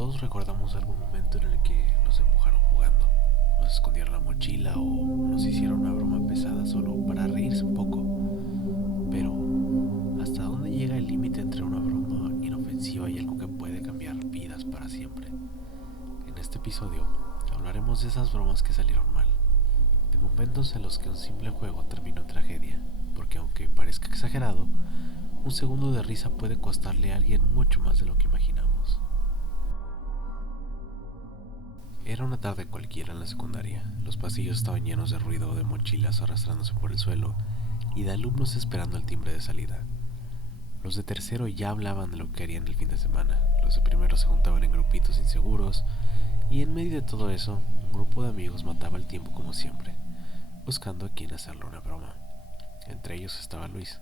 Todos recordamos algún momento en el que nos empujaron jugando, nos escondieron la mochila o nos hicieron una broma pesada solo para reírse un poco. Pero, ¿hasta dónde llega el límite entre una broma inofensiva y algo que puede cambiar vidas para siempre? En este episodio hablaremos de esas bromas que salieron mal, de momentos en los que un simple juego terminó en tragedia, porque aunque parezca exagerado, un segundo de risa puede costarle a alguien mucho más de lo que imaginamos. Era una tarde cualquiera en la secundaria. Los pasillos estaban llenos de ruido de mochilas arrastrándose por el suelo y de alumnos esperando el timbre de salida. Los de tercero ya hablaban de lo que harían el fin de semana. Los de primero se juntaban en grupitos inseguros y en medio de todo eso, un grupo de amigos mataba el tiempo como siempre, buscando a quien hacerle una broma. Entre ellos estaba Luis,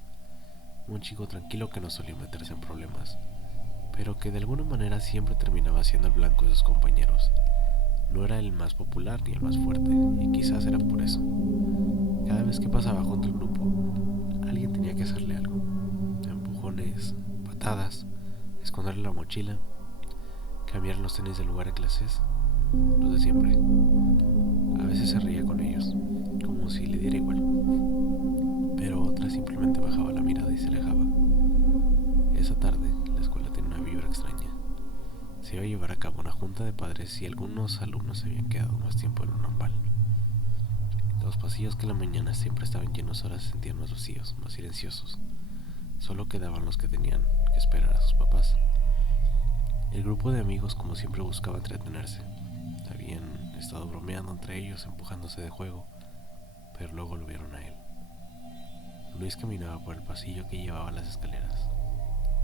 un chico tranquilo que no solía meterse en problemas, pero que de alguna manera siempre terminaba siendo el blanco de sus compañeros. No era el más popular ni el más fuerte, y quizás era por eso. Cada vez que pasaba junto al grupo, alguien tenía que hacerle algo. Empujones, patadas, esconderle la mochila, cambiar los tenis de lugar en clases, los de siempre. A veces se reía con ellos, como si le diera igual, pero otras simplemente bajaba la mirada y se alejaba. Esa tarde, la escuela tenía una vibra extraña. Se iba a llevar a cabo una junta de padres y algunos alumnos se habían quedado más tiempo de lo normal. Los pasillos que en la mañana siempre estaban llenos ahora se sentían más vacíos, más silenciosos. Solo quedaban los que tenían que esperar a sus papás. El grupo de amigos como siempre buscaba entretenerse. Habían estado bromeando entre ellos, empujándose de juego, pero luego lo vieron a él. Luis caminaba por el pasillo que llevaba a las escaleras,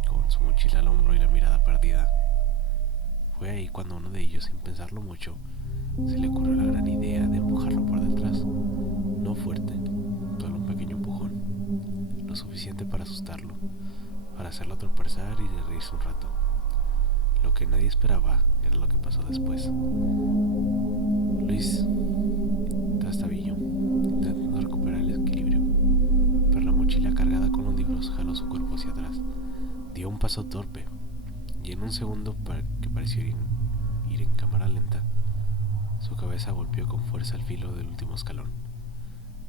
con su mochila al hombro y la mirada perdida. Fue ahí cuando uno de ellos, sin pensarlo mucho, se le ocurrió la gran idea de empujarlo por detrás. No fuerte, solo un pequeño empujón, lo suficiente para asustarlo, para hacerlo tropezar y de reírse un rato. Lo que nadie esperaba era lo que pasó después. Luis, trastabillo, intentando recuperar el equilibrio, pero la mochila cargada con los libros jaló su cuerpo hacia atrás. Dio un paso torpe, y en un segundo que pareció ir en cámara lenta, su cabeza golpeó con fuerza el filo del último escalón.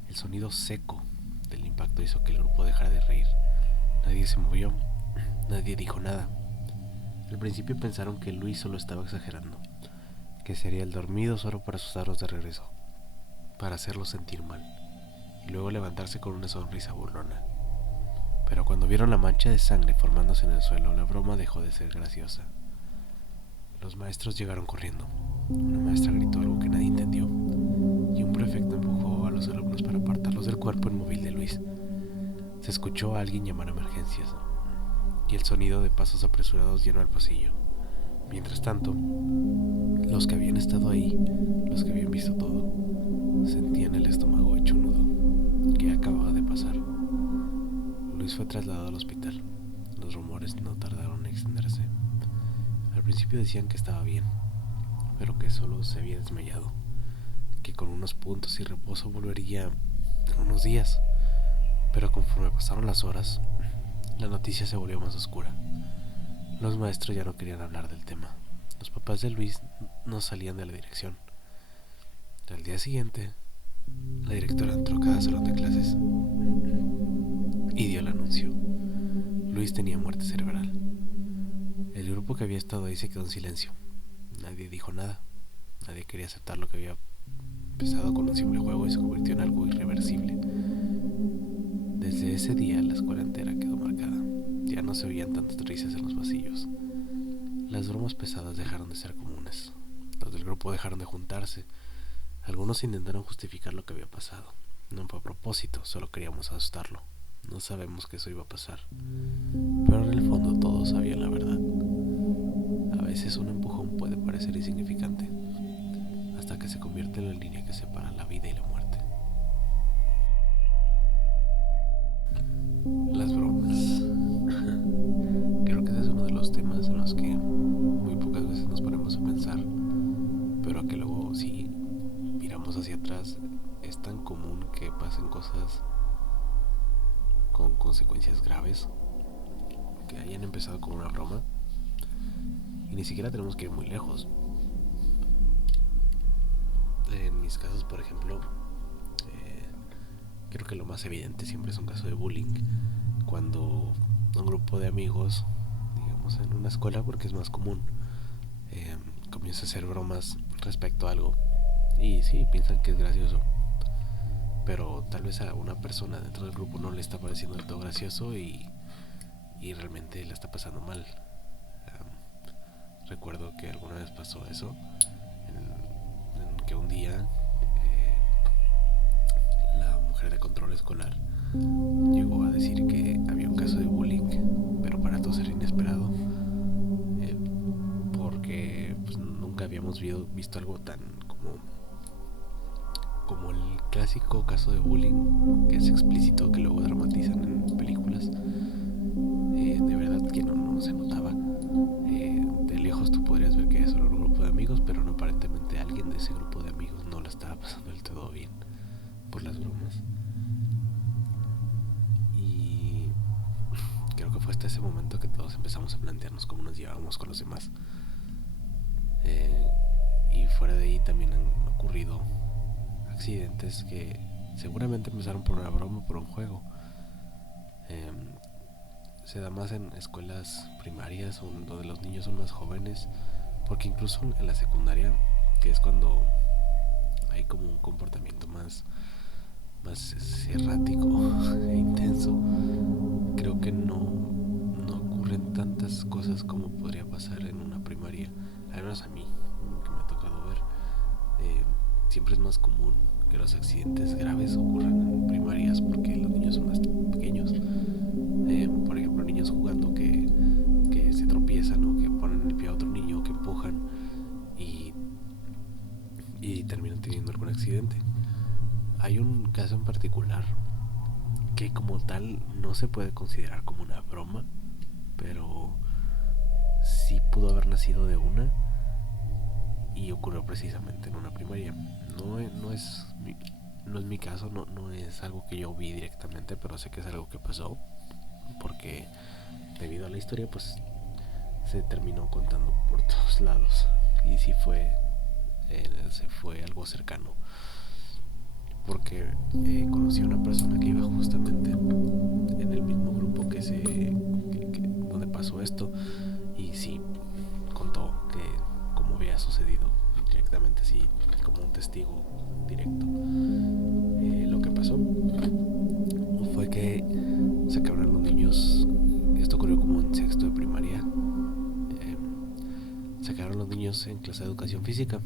El sonido seco del impacto hizo que el grupo dejara de reír. Nadie se movió, nadie dijo nada. Al principio pensaron que Luis solo estaba exagerando, que sería el dormido solo para asustarlos de regreso, para hacerlos sentir mal, y luego levantarse con una sonrisa burlona. Pero cuando vieron la mancha de sangre formándose en el suelo, la broma dejó de ser graciosa. Los maestros llegaron corriendo. Una maestra gritó algo que nadie entendió, y un prefecto empujó a los alumnos para apartarlos del cuerpo inmóvil de Luis. Se escuchó a alguien llamar a emergencias, y el sonido de pasos apresurados llenó el pasillo. Mientras tanto, los que habían estado ahí, los que habían visto todo, sentían el estómago hecho un nudo. ¿Qué acababa de pasar? Luis fue trasladado al hospital. Los rumores no tardaron en extenderse. Al principio decían que estaba bien, pero que solo se había desmayado, que con unos puntos y reposo volvería en unos días. Pero conforme pasaron las horas, la noticia se volvió más oscura. Los maestros ya no querían hablar del tema. Los papás de Luis no salían de la dirección. Al día siguiente, la directora entró a cada salón de clases y dio el anuncio. Luis tenía muerte cerebral. El grupo que había estado ahí se quedó en silencio. Nadie dijo nada. Nadie quería aceptar lo que había empezado con un simple juego y se convirtió en algo irreversible. Desde ese día la escuela entera quedó marcada. Ya no se oían tantas risas en los pasillos. Las bromas pesadas dejaron de ser comunes. Los del grupo dejaron de juntarse. Algunos intentaron justificar lo que había pasado. No fue a propósito, solo queríamos asustarlo. No sabemos que eso iba a pasar, pero en el fondo todos sabían la verdad. A veces un empujón puede parecer insignificante, hasta que se convierte en la línea que separa la vida y la muerte. Las bromas. Creo que ese es uno de los temas en los que muy pocas veces nos ponemos a pensar, pero que luego si miramos hacia atrás es tan común que pasen cosas con consecuencias graves, que hayan empezado con una broma ni siquiera tenemos que ir muy lejos. En mis casos, por ejemplo, creo que lo más evidente siempre es un caso de bullying. Cuando un grupo de amigos, digamos en una escuela, porque es más común, comienza a hacer bromas respecto a algo. Y sí, piensan que es gracioso, pero tal vez a una persona dentro del grupo no le está pareciendo del todo gracioso y realmente la está pasando mal. Recuerdo que alguna vez pasó eso, en que un día la mujer de control escolar llegó a decir que había un caso de bullying, pero para todos era inesperado, porque pues, nunca habíamos visto algo tan como el clásico caso de bullying que es explícito, que luego dramatizan en películas. De verdad que no se notaba. De lejos tú podrías ver que era solo un grupo de amigos, pero no, aparentemente alguien de ese grupo de amigos no la estaba pasando del todo bien por las bromas. Y creo que fue hasta ese momento que todos empezamos a plantearnos cómo nos llevábamos con los demás. Y fuera de ahí también han ocurrido accidentes que seguramente empezaron por una broma, por un juego. Se da más en escuelas primarias donde los niños son más jóvenes, porque incluso en la secundaria, que es cuando hay como un comportamiento más errático e intenso, creo que no ocurren tantas cosas como podría pasar en una primaria, al menos a mí, que me ha tocado ver. Siempre es más común que los accidentes graves ocurran en primarias porque los niños son más pequeños. Por ejemplo, niños jugando que se tropiezan o que ponen el pie a otro niño, que empujan y terminan teniendo algún accidente. Hay un caso en particular que como tal no se puede considerar como una broma, pero sí pudo haber nacido de una y ocurrió precisamente en una primaria. No es mi caso, no es algo que yo vi directamente, pero sé que es algo que pasó porque debido a la historia pues se terminó contando por todos lados y sí se fue algo cercano, porque conocí a una persona que iba justamente en el mismo grupo donde pasó esto, y sí contó que como había sucedido directamente, así como un testigo directo. Lo que pasó fue que sacaron a los niños, esto ocurrió como en sexto de primaria, sacaron a los niños en clase de educación física,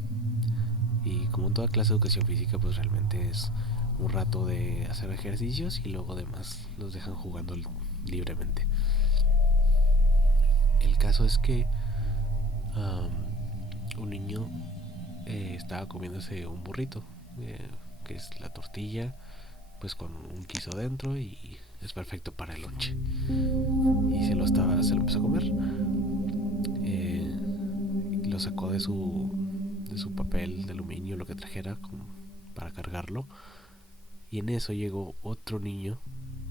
y como en toda clase de educación física pues realmente es un rato de hacer ejercicios y luego además los dejan jugando libremente. El caso es que un niño estaba comiéndose un burrito, que es la tortilla pues con un guiso dentro y es perfecto para el lonche, y se lo empezó a comer. Lo sacó de su papel de aluminio, lo que trajera para cargarlo, y en eso llegó otro niño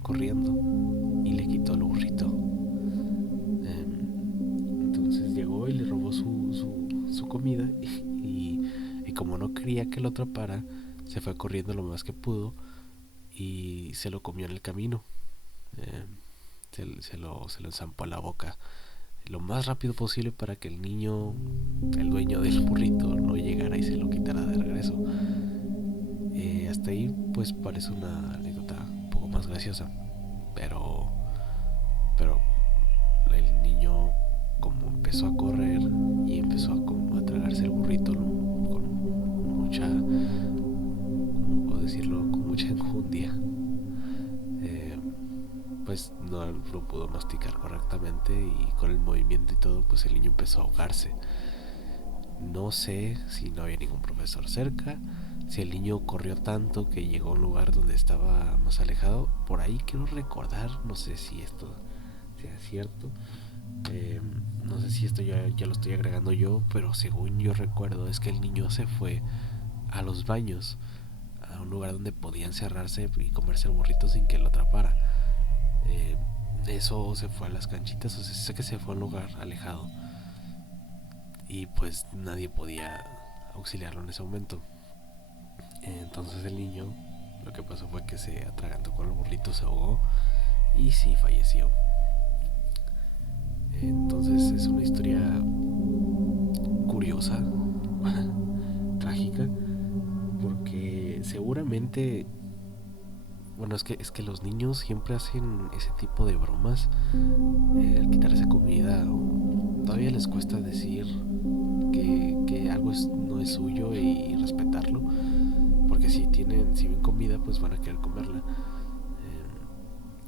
corriendo y le quitó el burrito. Entonces llegó y le robó su comida y como no quería que lo atrapara, se fue corriendo lo más que pudo y se lo comió en el camino. Se lo enzampó a la boca lo más rápido posible para que el niño, el dueño del burrito, no llegara y se lo quitara de regreso. Hasta ahí pues parece una anécdota un poco más graciosa, pero el niño como empezó a correr y empezó a tragarse el burrito con mucha, ¿cómo puedo decirlo?, con mucha enjundia, pues no lo pudo masticar correctamente y con el movimiento y todo pues el niño empezó a ahogarse. No sé si no había ningún profesor cerca, si el niño corrió tanto que llegó a un lugar donde estaba más alejado. Por ahí quiero recordar, no sé si esto sea cierto, no sé si esto ya lo estoy agregando yo, pero según yo recuerdo es que el niño se fue a los baños, a un lugar donde podía encerrarse y comerse el burrito sin que lo atrapara. Eso se fue a las canchitas, o sea, sé que se fue a un lugar alejado. y pues nadie podía auxiliarlo en ese momento. Entonces el niño, lo que pasó fue que se atragantó con el burrito, se ahogó y sí falleció. Entonces es una historia curiosa, trágica, porque seguramente, bueno, es que los niños siempre hacen ese tipo de bromas, al quitarse comida, o todavía les cuesta decir que algo no es suyo y respetarlo, porque si ven comida, pues van a querer comerla.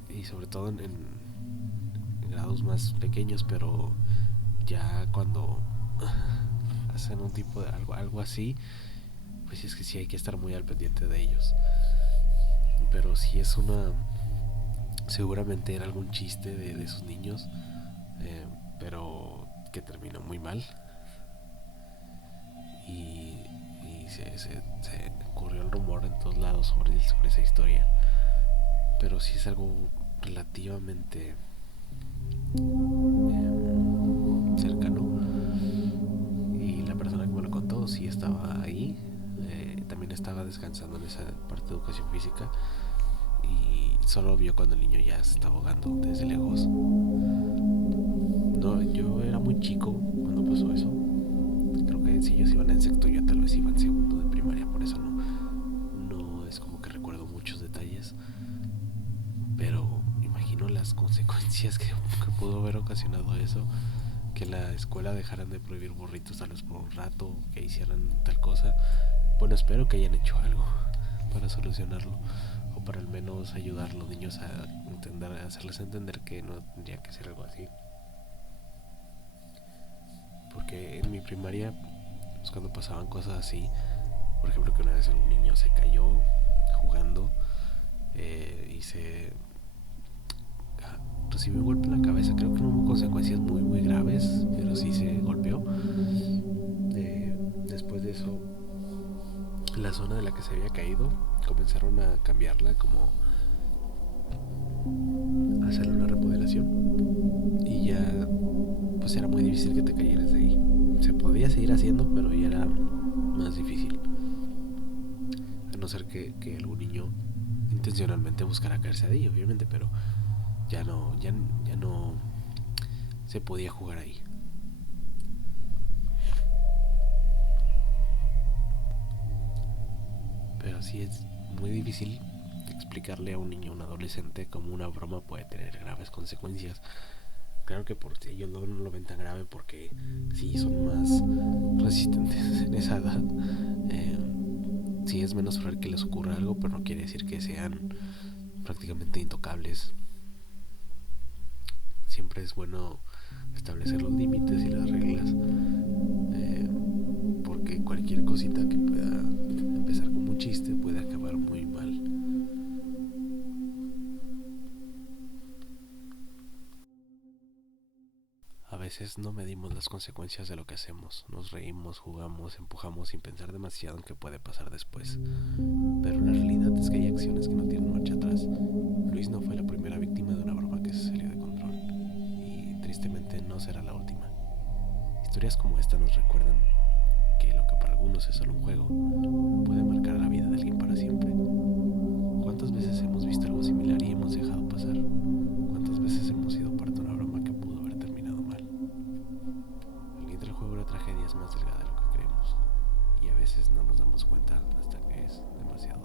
Y sobre todo en grados más pequeños, pero ya cuando hacen un tipo de algo así, pues es que sí hay que estar muy al pendiente de ellos. Pero si es seguramente era algún chiste de esos niños, eh, pero que terminó muy mal. Y se corrió el rumor en todos lados sobre esa historia. Pero sí es algo relativamente cercano. Y la persona que me lo contó sí estaba ahí. También estaba descansando en esa parte de educación física. Y solo vio cuando el niño ya se estaba ahogando desde lejos. No, yo era muy chico cuando pasó eso. Creo que si ellos iban en sexto, yo tal vez iba en segundo de primaria, por eso no es como que recuerdo muchos detalles. Pero imagino las consecuencias que pudo haber ocasionado eso. Que la escuela dejaran de prohibir burritos tal vez por un rato, que hicieran tal cosa. Bueno, espero que hayan hecho algo para solucionarlo, o para al menos ayudar a los niños a hacerles entender que no tendría que ser algo así. Porque en mi primaria, pues cuando pasaban cosas así, por ejemplo que una vez un niño se cayó jugando, y se recibió un golpe en la cabeza. Creo que no hubo consecuencias muy graves, pero sí se golpeó. Después de eso, la zona de la que se había caído comenzaron a cambiarla, como a hacerle una remodelación, y ya pues era muy difícil que te cayeras de ahí. Se podía seguir haciendo, pero ya era más difícil, a no ser que algún niño intencionalmente buscara caerse de ahí, obviamente, pero ya no se podía jugar ahí. Pero sí es muy difícil explicarle a un niño, a un adolescente, cómo una broma puede tener graves consecuencias. Claro que por ellos no lo ven tan grave porque sí son más resistentes en esa edad. Eh, sí es menos probable que les ocurra algo, pero no quiere decir que sean prácticamente intocables. Siempre es bueno establecer los límites y las reglas, eh, porque cualquier cosita que pueda empezar como un chiste puede acabar muy mal. A veces no medimos las consecuencias de lo que hacemos. Nos reímos, jugamos, empujamos sin pensar demasiado en qué puede pasar después. Pero la realidad es que hay acciones que no tienen marcha atrás. Luis no fue la primera víctima de una broma que se salió de control. Y tristemente no será la última. Historias como esta nos recuerdan que lo que para algunos es solo un juego puede marcar la vida de alguien para siempre. ¿Cuántas veces hemos visto algo similar y hemos dejado pasar? ¿Cuántas veces hemos sido parte de una broma que pudo haber terminado mal? El link del juego de la tragedia es más delgada de lo que creemos, y a veces no nos damos cuenta hasta que es demasiado